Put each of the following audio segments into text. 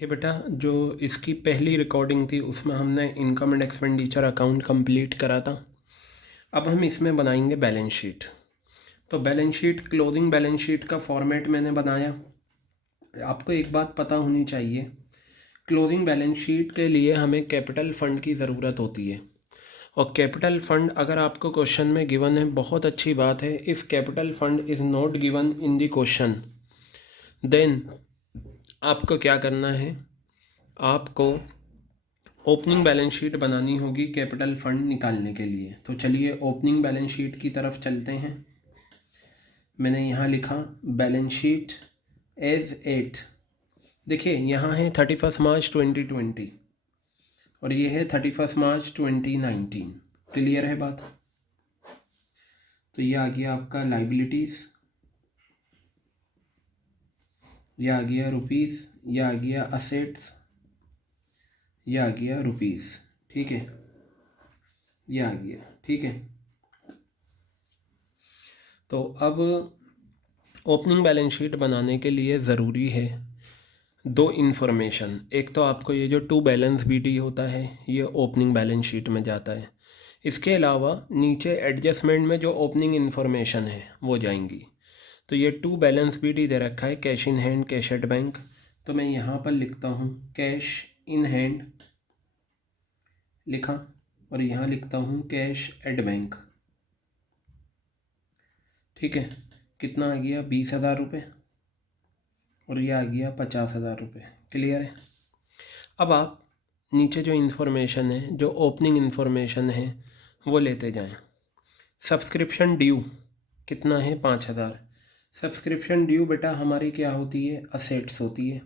देखिए बेटा, जो इसकी पहली रिकॉर्डिंग थी उसमें हमने income and expenditure account complete करा था। अब हम इसमें बनाएंगे बैलेंस शीट। तो balance sheet, closing balance sheet का फॉर्मेट मैंने बनाया। आपको एक बात पता होनी चाहिए, क्लोजिंग बैलेंस शीट के लिए हमें कैपिटल फ़ंड की ज़रूरत होती है। और कैपिटल फ़ंड अगर आपको क्वेश्चन में गिवन है, बहुत अच्छी बात है। If capital fund is not given in the question, then आपको क्या करना है, आपको ओपनिंग बैलेंस शीट बनानी होगी कैपिटल फ़ंड निकालने के लिए। तो चलिए ओपनिंग बैलेंस शीट की तरफ चलते हैं। मैंने यहाँ लिखा बैलेंस शीट एज एट। देखिए यहाँ है 31 मार्च 2020 और ये है 31 मार्च 2019। क्लियर है बात? तो ये आ गया आपका लाइबिलिटीज़, ये आ गया रुपीज़, ये आ गया असेट्स, ये आ गया रुपीज़। ठीक है, ये आ गया। ठीक है, तो अब ओपनिंग बैलेंस शीट बनाने के लिए ज़रूरी है दो इन्फॉर्मेशन। एक तो आपको ये जो टू बैलेंस BD होता है, ये ओपनिंग बैलेंस शीट में जाता है। इसके अलावा नीचे एडजस्टमेंट में जो ओपनिंग इन्फॉर्मेशन है वो जाएंगी। तो ये टू बैलेंस BD दे रखा है, cash in hand, cash at bank. तो मैं यहाँ पर लिखता हूँ कैश इन हैंड लिखा, और यहाँ लिखता हूँ कैश एट बैंक। ठीक है, कितना आ गया? 20,000 रुपये, और ये आ गया 50,000 रुपये। क्लियर है? अब आप नीचे जो इन्फॉर्मेशन है, जो ओपनिंग इन्फॉर्मेशन है, वो लेते जाएं। सब्सक्रिप्शन ड्यू कितना है? 5,000। सब्सक्रिप्शन ड्यू बेटा हमारी क्या होती है? असेट्स होती है।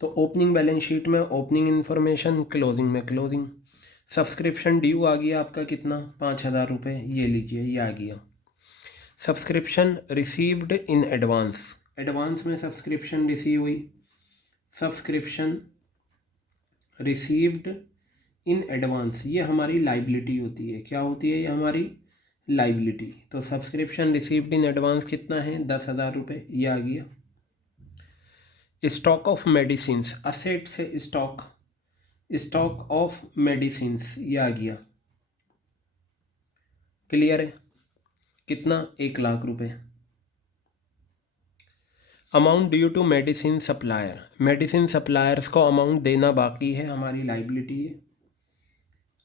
तो ओपनिंग बैलेंस शीट में ओपनिंग इन्फॉर्मेशन, क्लोजिंग में क्लोजिंग। सब्सक्रिप्शन ड्यू आ गया आपका कितना? 5,000 रुपये। ये लीजिए, ये आ गया। Subscription received in advance, advance में सब्सक्रिप्शन रिसीव हुई। सब्सक्रिप्शन रिसीव्ड इन एडवांस, ये हमारी लाइबिलिटी होती है। क्या होती है? ये हमारी लाइबिलिटी। तो सब्सक्रिप्शन रिसीव्ड इन एडवांस कितना है? 10,000 रुपये। ये आ गया। स्टॉक ऑफ मेडिसिन्स, असेट से स्टॉक, स्टॉक ऑफ मेडिसिन्स, ये आ गया। क्लियर है? कितना? 1,00,000 रुपये। Amount due to medicine supplier, medicine suppliers को अमाउंट देना बाकी है, हमारी लाइबिलिटी है।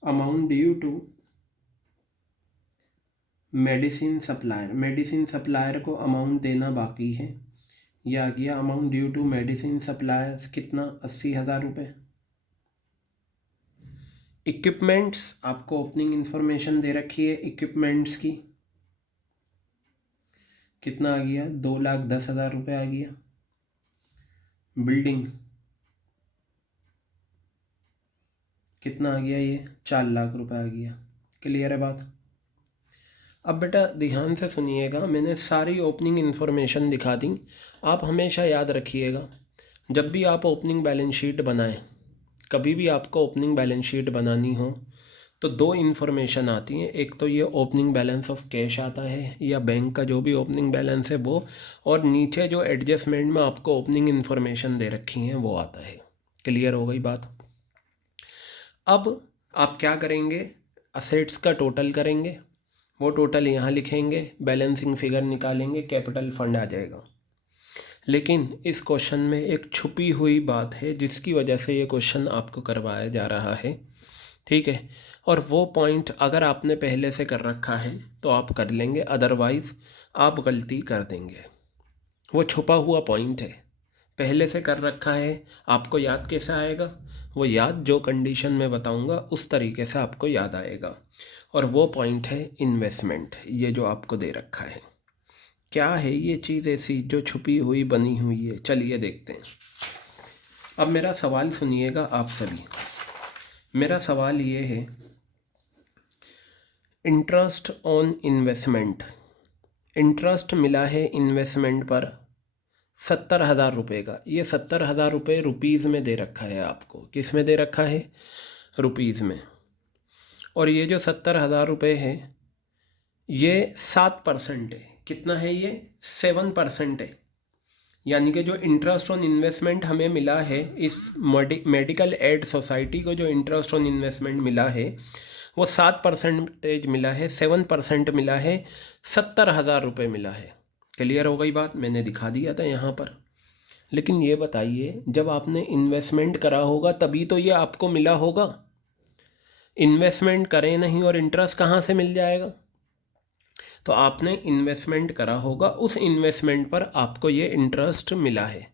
Amount due to medicine supplier, medicine supplier को अमाउंट देना बाकी है। यह आ गया amount due to medicine suppliers कितना? 80,000 रुपये। इक्विपमेंट्स, आपको ओपनिंग इंफॉर्मेशन दे रखी है इक्विपमेंट्स की। कितना आ गया? 2,10,000 रुपये आ गया। बिल्डिंग कितना आ गया? ये 4,00,000 रुपये आ गया। क्लियर है बात? अब बेटा ध्यान से सुनिएगा, मैंने सारी ओपनिंग इन्फॉर्मेशन दिखा दी। आप हमेशा याद रखिएगा, जब भी आप ओपनिंग बैलेंस शीट बनाएं, कभी भी आपको ओपनिंग बैलेंस शीट बनानी हो तो दो इन्फॉर्मेशन आती हैं। एक तो ये ओपनिंग बैलेंस ऑफ कैश आता है, या बैंक का जो भी ओपनिंग बैलेंस है वो, और नीचे जो एडजस्टमेंट में आपको ओपनिंग इन्फॉर्मेशन दे रखी हैं वो आता है। क्लियर हो गई बात? अब आप क्या करेंगे? असेट्स का टोटल करेंगे, वो टोटल यहाँ लिखेंगे, बैलेंसिंग फिगर निकालेंगे, कैपिटल फंड आ जाएगा। लेकिन इस क्वेश्चन में एक छुपी हुई बात है जिसकी वजह से ये क्वेश्चन आपको करवाया जा रहा है। ठीक है, और वो पॉइंट अगर आपने पहले से कर रखा है तो आप कर लेंगे, अदरवाइज़ आप गलती कर देंगे। वो छुपा हुआ पॉइंट है, पहले से कर रखा है, आपको याद कैसे आएगा? वो याद जो कंडीशन में बताऊंगा उस तरीके से आपको याद आएगा। और वो पॉइंट है इन्वेस्टमेंट, ये जो आपको दे रखा है। क्या है ये चीज़ ऐसी जो छुपी हुई बनी हुई है? चलिए देखते हैं। अब मेरा सवाल सुनिएगा आप सभी। मेरा सवाल ये है, इंटरेस्ट ऑन इन्वेस्टमेंट, इंटरेस्ट मिला है इन्वेस्टमेंट पर 70,000 रुपये का। ये 70,000 रुपये रुपीज़ में दे रखा है आपको। किस में दे रखा है? रुपीज़ में। और ये जो 70,000 रुपये है ये 7% है। कितना है ये? 7% है। यानी कि जो इंटरेस्ट ऑन इन्वेस्टमेंट हमें मिला है इस मेडिकल एड सोसाइटी को, जो इंटरेस्ट ऑन इन्वेस्टमेंट मिला है वो 7% मिला है, 7% मिला है, 70,000 रुपये मिला है। क्लियर हो गई बात? मैंने दिखा दिया था यहाँ पर। लेकिन ये बताइए, जब आपने इन्वेस्टमेंट करा होगा तभी तो ये आपको मिला होगा। इन्वेस्टमेंट करें नहीं और इंटरेस्ट कहाँ से मिल जाएगा? तो आपने इन्वेस्टमेंट करा होगा, उस इन्वेस्टमेंट पर आपको ये इंटरेस्ट मिला है।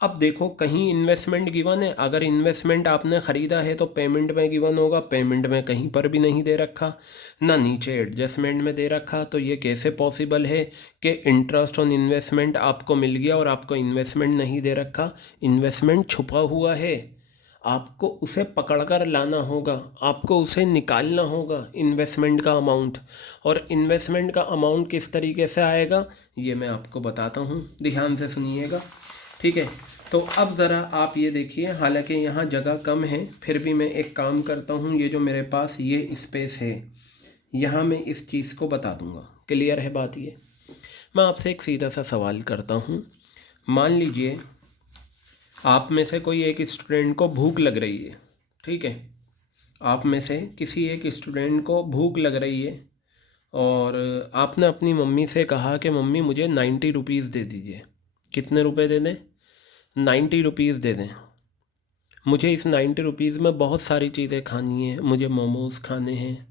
अब देखो, कहीं इन्वेस्टमेंट गिवन है, अगर इन्वेस्टमेंट आपने ख़रीदा है तो पेमेंट में गिवन होगा, पेमेंट में कहीं पर भी नहीं दे रखा, ना नीचे एडजस्टमेंट में दे रखा। तो ये कैसे पॉसिबल है कि इंटरेस्ट ऑन इन्वेस्टमेंट आपको मिल गया और आपको इन्वेस्टमेंट नहीं दे रखा? इन्वेस्टमेंट छुपा हुआ है, आपको उसे पकड़ कर लाना होगा, आपको उसे निकालना होगा, इन्वेस्टमेंट का अमाउंट। और इन्वेस्टमेंट का अमाउंट किस तरीके से आएगा ये मैं आपको बताता हूँ, ध्यान से सुनिएगा, ठीक है? तो अब ज़रा आप ये देखिए, हालांकि यहाँ जगह कम है, फिर भी मैं एक काम करता हूँ, ये जो मेरे पास ये स्पेस है यहाँ मैं इस चीज़ को बता दूँगा। क्लियर है बात? ये मैं आपसे एक सीधा सा सवाल करता हूँ। मान लीजिए आप में से कोई एक स्टूडेंट को भूख लग रही है, ठीक है? आप में से किसी एक स्टूडेंट को भूख लग रही है और आपने अपनी मम्मी से कहा कि मम्मी मुझे 90 रुपीज़ दे दीजिए। कितने रुपए दे दें? 90 रुपीज़ दे दें। मुझे इस 90 रुपीज़ में बहुत सारी चीज़ें खानी हैं। मुझे मोमोज़ खाने हैं,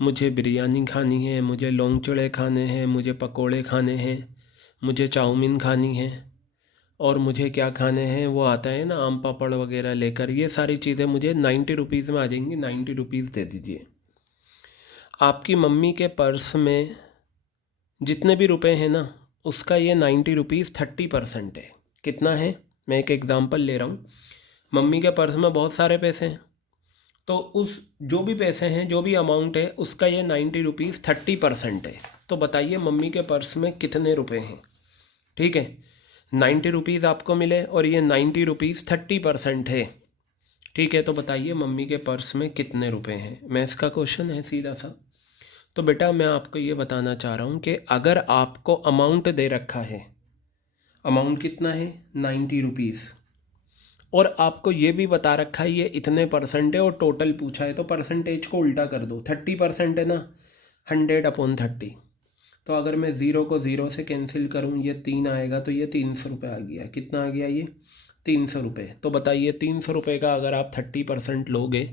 मुझे बिरयानी खानी है, मुझे लौंग चूड़े खाने हैं, मुझे पकोड़े खाने हैं, मुझे चाउमीन खानी है, और मुझे क्या खाने हैं वो आता है ना, आम पापड़ वगैरह लेकर। ये सारी चीज़ें मुझे 90 रुपीज़ में आ जाएंगी, 90 रुपीज़ दे दीजिए। आपकी मम्मी के पर्स में जितने भी रुपए हैं ना, उसका ये 90 रुपीज़ 30% है। कितना है? मैं एक एग्ज़ाम्पल ले रहा हूँ। मम्मी के पर्स में बहुत सारे पैसे हैं, तो उस जो भी पैसे हैं, जो भी अमाउंट है, उसका ये 90 रुपीज़ 30% है। तो बताइए मम्मी के पर्स में कितने रुपए हैं? ठीक है, 90 रुपीज़ आपको मिले और ये 90 रुपीज़ 30% है, ठीक है? तो बताइए मम्मी के पर्स में कितने रुपए हैं? मैथ्स का क्वेश्चन है सीधा सा। तो बेटा मैं आपको ये बताना चाह रहा हूँ कि अगर आपको अमाउंट दे रखा है, अमाउंट कितना है? 90 रुपीज़, और आपको ये भी बता रखा है ये इतने परसेंट है, और टोटल पूछा है, तो परसेंटेज को उल्टा कर दो। 30% है ना, 100/30। तो अगर मैं ज़ीरो को ज़ीरो से कैंसिल करूँ, ये 3 आएगा, तो ये 300 रुपये आ गया। कितना आ गया? ये 300 रुपये। तो बताइए 300 रुपये का अगर आप 30% लोगे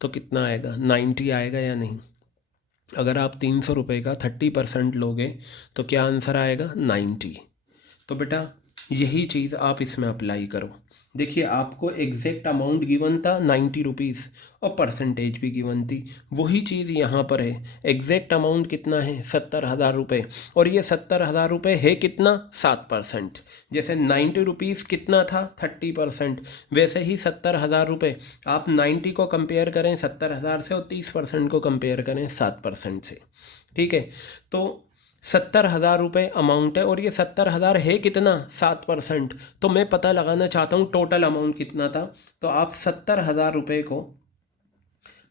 तो कितना आएगा? 90 आएगा या नहीं? अगर आप 300 रुपये का 30% लोगे तो क्या आंसर आएगा? 90। तो बेटा यही चीज़ आप इसमें अप्लाई करो। देखिए आपको एग्जैक्ट अमाउंट गिवन था 90 रुपीज़ और परसेंटेज भी गिवन थी, वही चीज़ यहाँ पर है। एग्जैक्ट अमाउंट कितना है? 70,000 रुपये, और ये 70,000 रुपये है कितना? 7%। जैसे 90 रुपीज़ कितना था? 30%, वैसे ही 70,000 रुपये। आप 90 को कंपेयर करें 70,000 से और 30% को कंपेयर करें 7% से, ठीक है? तो 70,000 रुपये अमाउंट है, और ये 70,000 है कितना? 7%। तो मैं पता लगाना चाहता हूँ टोटल अमाउंट कितना था। तो आप 70,000 रुपये को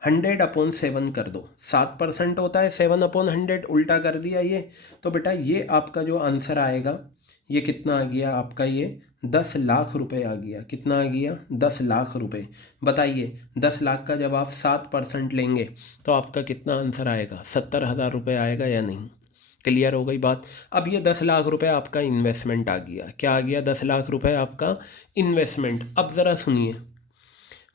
100/7 कर दो। 7% होता है 7/100, उल्टा कर दिया ये। तो बेटा ये आपका जो आंसर आएगा ये कितना आ गया आपका? ये 10 लाख रुपए आ गया। कितना आ गया? 10 लाख रुपए। बताइए 10 लाख का जब आप 7% लेंगे तो आपका कितना आंसर आएगा? 70,000 रुपये आएगा या नहीं? क्लियर हो गई बात? अब ये 10 लाख रुपए आपका इन्वेस्टमेंट आ गया। क्या आ गया? 10 लाख रुपए आपका इन्वेस्टमेंट। अब ज़रा सुनिए,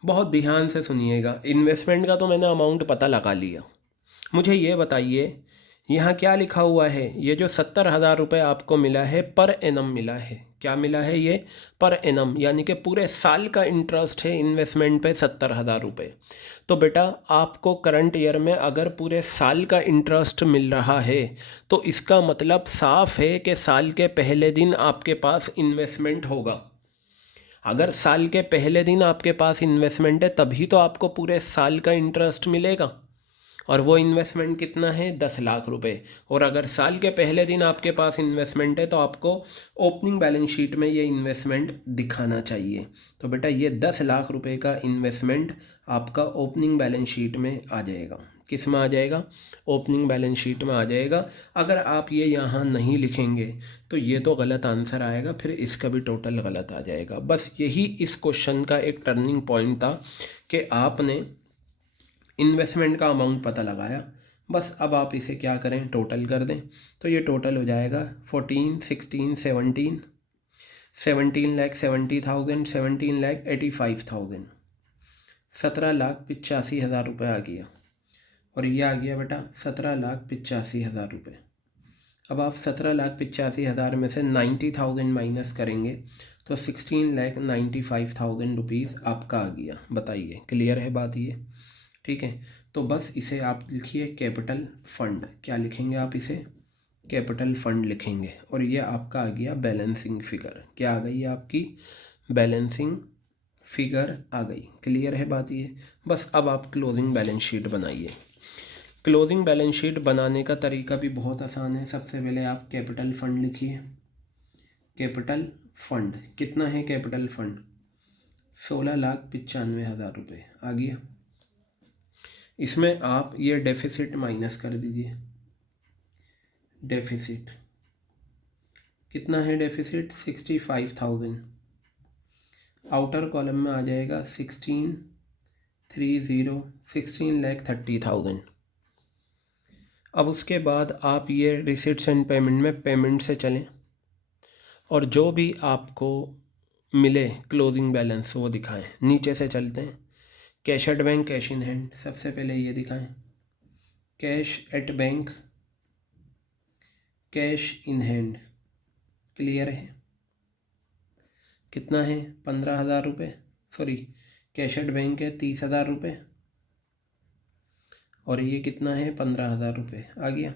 बहुत ध्यान से सुनिएगा। इन्वेस्टमेंट का तो मैंने अमाउंट पता लगा लिया। मुझे ये बताइए यहाँ क्या लिखा हुआ है? ये जो 70,000 रुपये आपको मिला है पर एनम मिला है। क्या मिला है? ये पर एनम, यानी कि पूरे साल का इंटरेस्ट है इन्वेस्टमेंट पे 70,000 रुपये। तो बेटा आपको करंट ईयर में अगर पूरे साल का इंटरेस्ट मिल रहा है तो इसका मतलब साफ है कि साल के पहले दिन आपके पास इन्वेस्टमेंट होगा। अगर साल के पहले दिन आपके पास इन्वेस्टमेंट है तभी तो आपको पूरे साल का इंटरेस्ट मिलेगा, और वो इन्वेस्टमेंट कितना है? 10 लाख रुपए। और अगर साल के पहले दिन आपके पास इन्वेस्टमेंट है तो आपको ओपनिंग बैलेंस शीट में ये इन्वेस्टमेंट दिखाना चाहिए। तो बेटा ये 10 लाख रुपए का इन्वेस्टमेंट आपका ओपनिंग बैलेंस शीट में आ जाएगा, किस में आ जाएगा, ओपनिंग बैलेंस शीट में आ जाएगा। अगर आप ये यहाँ नहीं लिखेंगे तो ये तो गलत आंसर आएगा, फिर इसका भी टोटल गलत आ जाएगा। बस यही इस क्वेश्चन का एक टर्निंग पॉइंट था कि आपने इन्वेस्टमेंट का अमाउंट पता लगाया, बस अब आप इसे क्या करें, टोटल कर दें। तो ये टोटल हो जाएगा 14, 16, 17, 17,70,000, 17,85,000, 17,85,000 रुपये आ गया। और ये आ गया बेटा 17,85,000 रुपये। अब आप 17,85,000 में से 90,000 माइनस करेंगे तो 16,95,000 रुपीज़ आपका आ गया। बताइए, क्लियर है बात ये? ठीक है, तो बस इसे आप लिखिए कैपिटल फंड। क्या लिखेंगे आप इसे? कैपिटल फंड लिखेंगे। और ये आपका आ गया बैलेंसिंग फिगर। क्या आ गई आपकी? बैलेंसिंग फिगर आ गई। क्लियर है बात ये? बस अब आप क्लोजिंग बैलेंस शीट बनाइए। क्लोजिंग बैलेंस शीट बनाने का तरीका भी बहुत आसान है। सबसे पहले आप कैपिटल फंड लिखिए। कैपिटल फंड कितना है? कैपिटल फंड 16,95,000 रुपये आ गया। इसमें आप ये डेफिसिट माइनस कर दीजिए। डेफिसिट कितना है? डेफिसिट 65,000। आउटर कॉलम में आ जाएगा 16,30,000। अब उसके बाद आप ये रिसिट्स एंड पेमेंट में पेमेंट से चलें और जो भी आपको मिले क्लोजिंग बैलेंस वो दिखाएं। नीचे से चलते हैं। Cash at bank, cash in hand. सबसे पहले ये दिखाएं, cash at bank, cash in hand. Clear है? कितना है? 15,000 रुपये। सॉरी, कैश एट बैंक है 30,000 रुपये और ये कितना है? 15,000 रुपये आ गया।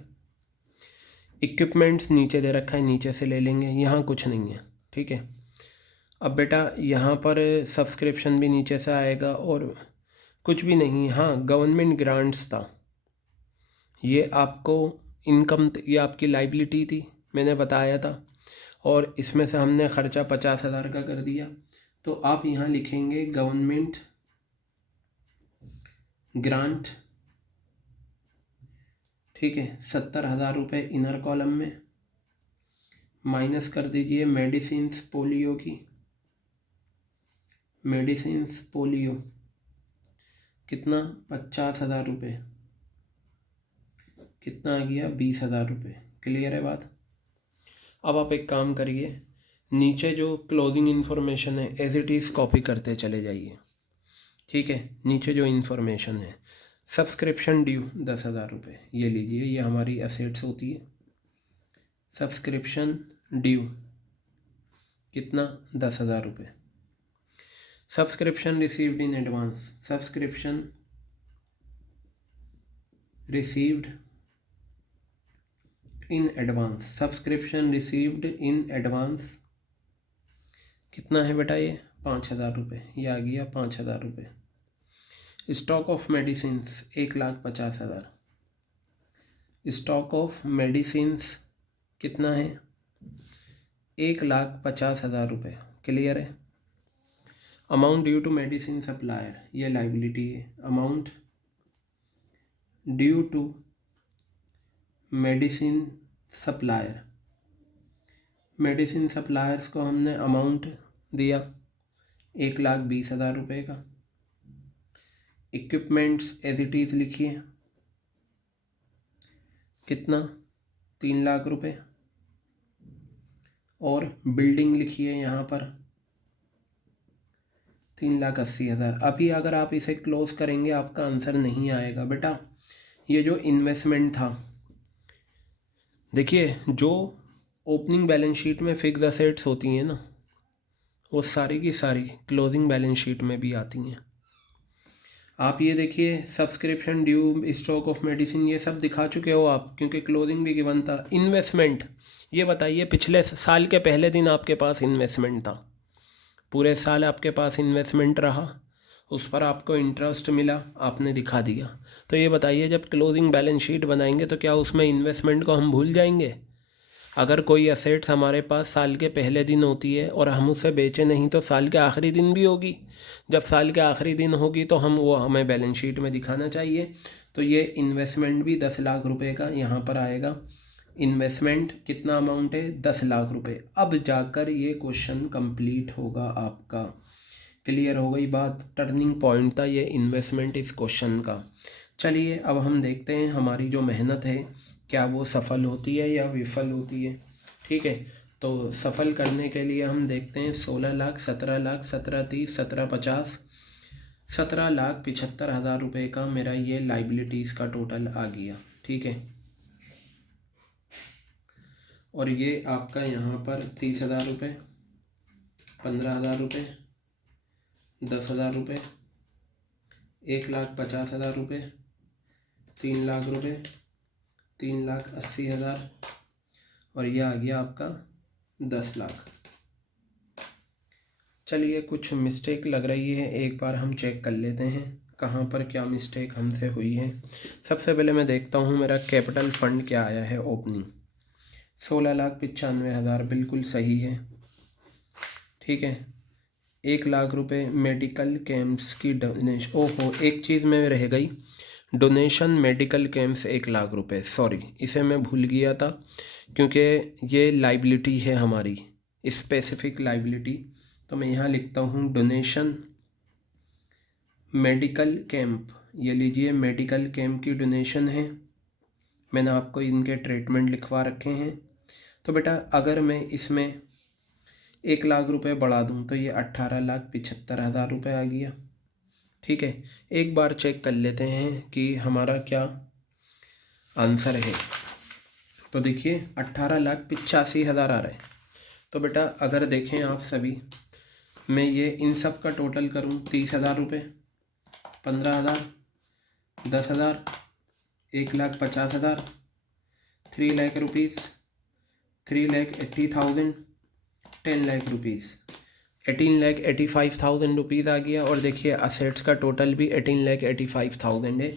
इक्विपमेंट्स नीचे दे रखा है, नीचे से ले लेंगे, यहाँ कुछ नहीं है। ठीक है, अब बेटा यहाँ पर सब्सक्रिप्शन भी नीचे से आएगा और कुछ भी नहीं। हाँ, गवर्नमेंट ग्रांट्स था, ये आपको इनकम, ये आपकी लाइबिलिटी थी, मैंने बताया था। और इसमें से हमने ख़र्चा 50,000 का कर दिया। तो आप यहाँ लिखेंगे गवर्नमेंट ग्रांट। ठीक है, 70,000 रुपये इनर कॉलम में। माइनस कर दीजिए मेडिसिन्स पोलियो की। मेडिसिन्स पोलियो कितना? 50,000 रुपये। कितना आ गया? 20,000 रुपये। क्लियर है बात? अब आप एक काम करिए, नीचे जो क्लोजिंग इन्फॉर्मेशन है एज इट इज़ कॉपी करते चले जाइए। ठीक है, नीचे जो इन्फॉर्मेशन है, सब्सक्रिप्शन ड्यू 10,000 रुपये, ये लीजिए, ये हमारी एसेट्स होती है। सब्सक्रिप्शन ड्यू कितना? 10,000 रुपये। Subscription received in advance, subscription received in advance, subscription received in advance कितना है बेटा? ये 5,000 रुपये, ये आ गया 5,000 रुपये। Stock of medicines 1,50,000। Stock of medicines कितना है? 1,50,000 रुपये। क्लियर है? Amount due to medicine supplier, ये लाइबिलिटी है। Amount due to medicine supplier, medicine suppliers को हमने अमाउंट दिया 1,20,000 रुपये का। इक्विपमेंट्स एज इट इज़ लिखिए, कितना? 3,00,000 रुपये। और बिल्डिंग लिखिए यहाँ पर 3,80,000। अभी अगर आप इसे क्लोज करेंगे आपका आंसर नहीं आएगा बेटा। ये जो इन्वेस्टमेंट था, देखिए, जो ओपनिंग बैलेंस शीट में फिक्स असेट्स होती हैं ना, वो सारी की सारी क्लोजिंग बैलेंस शीट में भी आती हैं। आप ये देखिए, subscription due, stock of medicine, ये सब दिखा चुके हो आप, क्योंकि क्लोजिंग भी गिवन था। इन्वेस्टमेंट, ये बताइए पिछले साल के पहले दिन आपके पास इन्वेस्टमेंट था, पूरे साल आपके पास इन्वेस्टमेंट रहा, उस पर आपको इंटरेस्ट मिला, आपने दिखा दिया। तो ये बताइए, जब क्लोजिंग बैलेंस शीट बनाएंगे तो क्या उसमें इन्वेस्टमेंट को हम भूल जाएंगे? अगर कोई असेट्स हमारे पास साल के पहले दिन होती है और हम उसे बेचें नहीं तो साल के आखिरी दिन भी होगी। जब साल के आखिरी दिन होगी तो हमें बैलेंस शीट में दिखाना चाहिए। तो ये इन्वेस्टमेंट भी 10 लाख रुपए का यहाँ पर आएगा। इन्वेस्टमेंट कितना अमाउंट है, 10 लाख रुपए। अब जाकर ये क्वेश्चन कंप्लीट होगा आपका। क्लियर हो गई बात। टर्निंग पॉइंट था ये इन्वेस्टमेंट इस क्वेश्चन का। चलिए अब हम देखते हैं हमारी जो मेहनत है क्या वो सफल होती है या विफल होती है। ठीक है, तो सफल करने के लिए हम देखते हैं 16 लाख, 17 लाख, 17 30, 17 50, 17,75,000 रुपये का मेरा ये लाइबिलिटीज़ का टोटल आ गया। ठीक है, और ये आपका यहाँ पर 30,000 रुपये, 15,000 रुपये, 10,000 रुपये, 1,50,000 रुपये, 3 लाख रुपये, 3,80,000 और ये आ गया आपका 10 लाख। चलिए कुछ मिस्टेक लग रही है, एक बार हम चेक कर लेते हैं कहाँ पर क्या मिस्टेक हमसे हुई है। सबसे पहले मैं देखता हूँ मेरा कैपिटल फंड क्या आया है ओपनिंग। 16,95,000 बिल्कुल सही है। ठीक है, 1 लाख रुपए मेडिकल कैंप्स की डोनेशन। ओहो, एक चीज़ में रह गई, डोनेशन मेडिकल कैंप्स 1 लाख रुपए, सॉरी इसे मैं भूल गया था क्योंकि ये लाइबिलिटी है हमारी, स्पेसिफिक लाइबिलिटी। तो मैं यहाँ लिखता हूँ डोनेशन मेडिकल कैंप। ये लीजिए मेडिकल कैंप की डोनेशन है, मैंने आपको इनके ट्रीटमेंट लिखवा रखे हैं। तो बेटा अगर मैं इसमें 1 लाख रुपए बढ़ा दूँ तो ये 18,75,000 रुपये आ गया। ठीक है, एक बार चेक कर लेते हैं कि हमारा क्या आंसर है। तो देखिए 18,85,000 आ रहा है। तो बेटा अगर देखें आप सभी, मैं ये इन सब का टोटल करूँ 30,000 रुपये, 15,000, 10,000, 1,50,000, 3 lakh rupees, 3,80,000, 10 lakh rupees, 18,85,000 rupees आ गया। और देखिए असेट्स का टोटल भी 18,85,000 है।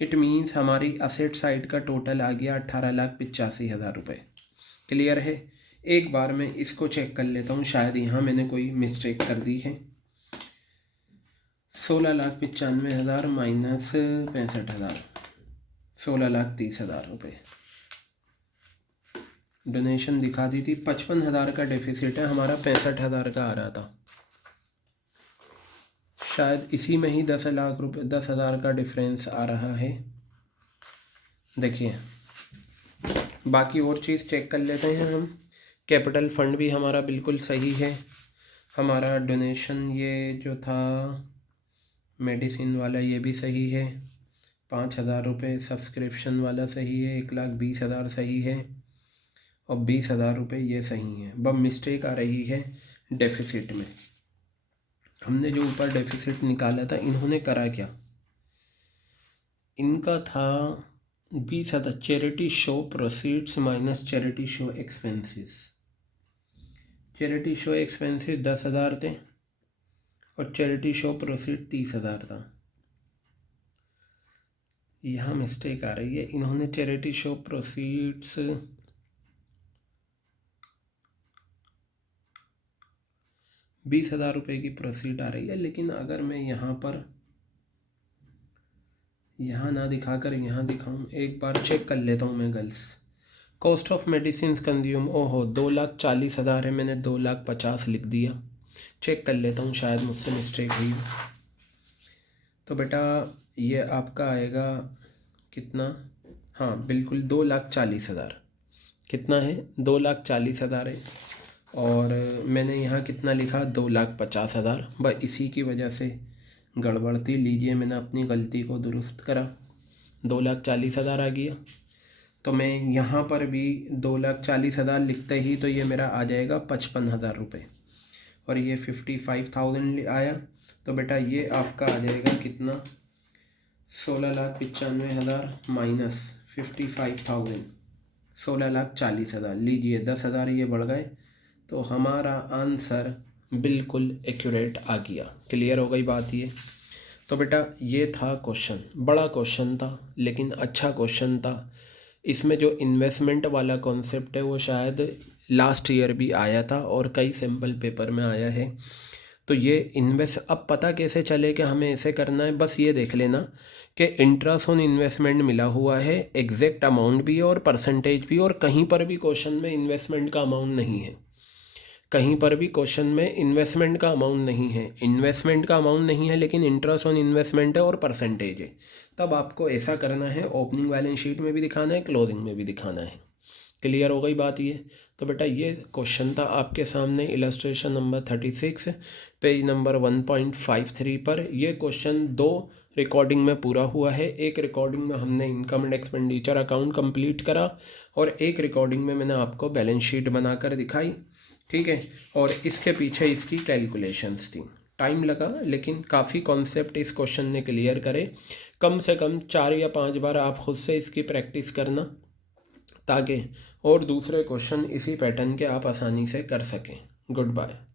इट मीन्स हमारी असेट साइड का टोटल आ गया 18,85,000 रुपये। क्लियर है। एक बार मैं इसको चेक कर लेता हूँ, शायद यहाँ मैंने कोई मिस्टेक कर दी है। 16,95,000 माइनस 65,000, 16,30,000 रुपये डोनेशन दिखा दी थी। 55,000 का डेफिसिट है हमारा, 65,000 का आ रहा था। शायद इसी में ही 10 लाख रुपये, 10,000 का डिफरेंस आ रहा है। देखिए बाकी और चीज़ चेक कर लेते हैं हम। कैपिटल फंड भी हमारा बिल्कुल सही है। हमारा डोनेशन ये जो था मेडिसिन वाला ये भी सही है, 5,000 रुपये। सब्सक्रिप्शन वाला सही है, 1,20,000 सही है, और 20,000 रुपये ये सही है। बस मिस्टेक आ रही है डेफिसिट में। हमने जो ऊपर डेफिसिट निकाला था, इन्होंने करा क्या, इनका था 20,000 charity show proceeds minus charity show expenses. Charity show expenses 10,000 थे और चैरिटी शो प्रोसीड 30,000 था। यहाँ मिस्टेक आ रही है, इन्होंने चैरिटी शो प्रोसीड्स 20,000 रुपये की प्रोसीड आ रही है। लेकिन अगर मैं यहाँ पर यहाँ ना दिखाकर यहाँ दिखाऊँ, एक बार चेक कर लेता हूँ मैं girls. Cost of medicine consume, ओहो 2,40,000 है, मैंने 2,50,000 लिख दिया। चेक कर लेता हूँ, शायद मुझसे मिस्टेक हुई। तो बेटा ये आपका आएगा कितना, हाँ बिल्कुल 2,40,000। कितना है, 2,40,000 है। और मैंने यहाँ कितना लिखा, 2,50,000। बस इसी की वजह से गड़बड़ थी। लीजिए मैंने अपनी गलती को दुरुस्त करा, 2,40,000 आ गया। तो मैं यहाँ पर भी 2,40,000 लिखते ही तो ये मेरा आ जाएगा 55,000 रुपये, और ये 55,000 आया। तो बेटा ये आपका आ जाएगा कितना, 16,95,000 माइनस 55,000, 16,40,000। लीजिए 10,000 ये बढ़ गए, तो हमारा आंसर बिल्कुल एक्यूरेट आ गया। क्लियर हो गई बात ये। तो बेटा ये था क्वेश्चन, बड़ा क्वेश्चन था लेकिन अच्छा क्वेश्चन था। इसमें जो इन्वेस्टमेंट वाला कॉन्सेप्ट है वो शायद लास्ट ईयर भी आया था और कई सैम्पल पेपर में आया है। तो ये अब पता कैसे चले कि हमें ऐसे करना है, बस ये देख लेना कि इंटरेस्ट ऑन इन्वेस्टमेंट मिला हुआ है, एग्जैक्ट अमाउंट भी है और परसेंटेज भी, और कहीं पर भी क्वेश्चन में इन्वेस्टमेंट का अमाउंट नहीं है, कहीं पर भी क्वेश्चन में इन्वेस्टमेंट का अमाउंट नहीं है, इन्वेस्टमेंट का अमाउंट नहीं है लेकिन इंटरेस्ट ऑन इन्वेस्टमेंट है और परसेंटेज है। तब आपको ऐसा करना है, ओपनिंग बैलेंस शीट में भी दिखाना है, क्लोजिंग में भी दिखाना है। क्लियर हो गई बात ये? तो बेटा ये क्वेश्चन था आपके सामने, इलस्ट्रेशन नंबर 36 पेज नंबर 1.53 पर। ये क्वेश्चन 2 रिकॉर्डिंग में पूरा हुआ है। एक रिकॉर्डिंग में हमने income and expenditure account complete करा और एक रिकॉर्डिंग में मैंने आपको बैलेंस शीट बनाकर दिखाई, ठीक है। और इसके पीछे इसकी कैलकुलेशंस थी, टाइम लगा लेकिन काफ़ी कॉन्सेप्ट इस क्वेश्चन ने क्लियर करे। कम से कम 4 या 5 बार आप खुद से इसकी प्रैक्टिस करना, ताकि और दूसरे क्वेश्चन इसी पैटर्न के आप आसानी से कर सकें। Good bye.